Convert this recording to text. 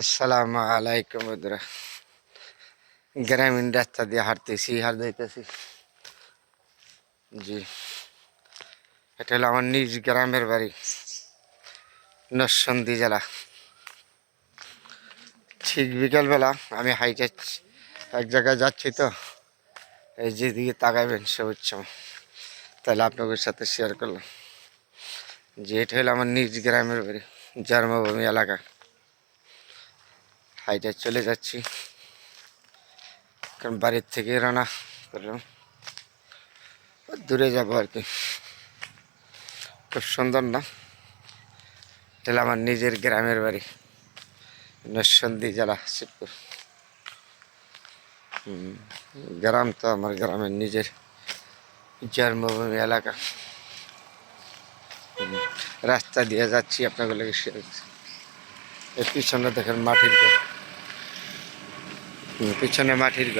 আসসালামু আলাইকুম বন্ধুরা। গ্রামীণ রাস্তা দিয়ে হাঁটতেছি আর যাইতেছি। জি, এটা হলো আমার নিজ গ্রামের বাড়ি, নরসিংদী জেলা। ঠিক বিকালবেলা আমি হাইটে এক জায়গায় যাচ্ছি, তো এই যেদিকে তাকাবেন সবুজ সময়, তাহলে আপনাদের সাথে শেয়ার করলাম যে এটা হলো আমার নিজ গ্রামের বাড়ি, জন্মভূমি এলাকা। হাইটে চলে যাচ্ছি, কারণ বাড়ির থেকে রান্না করলাম, দূরে যাবো আর কি। খুব সুন্দর না? এটা আমার নিজের গ্রামের বাড়ি, নরসিংদী জেলা, শিবপুর। গ্রাম তো আমার গ্রামের নিজের জন্মভূমি এলাকা। রাস্তা দিয়ে যাচ্ছি, আপনাকে লেগে শেয়ার করছি। এর পিছনে দেখেন মাটির ঘর, পিছনে মাটির ঘর।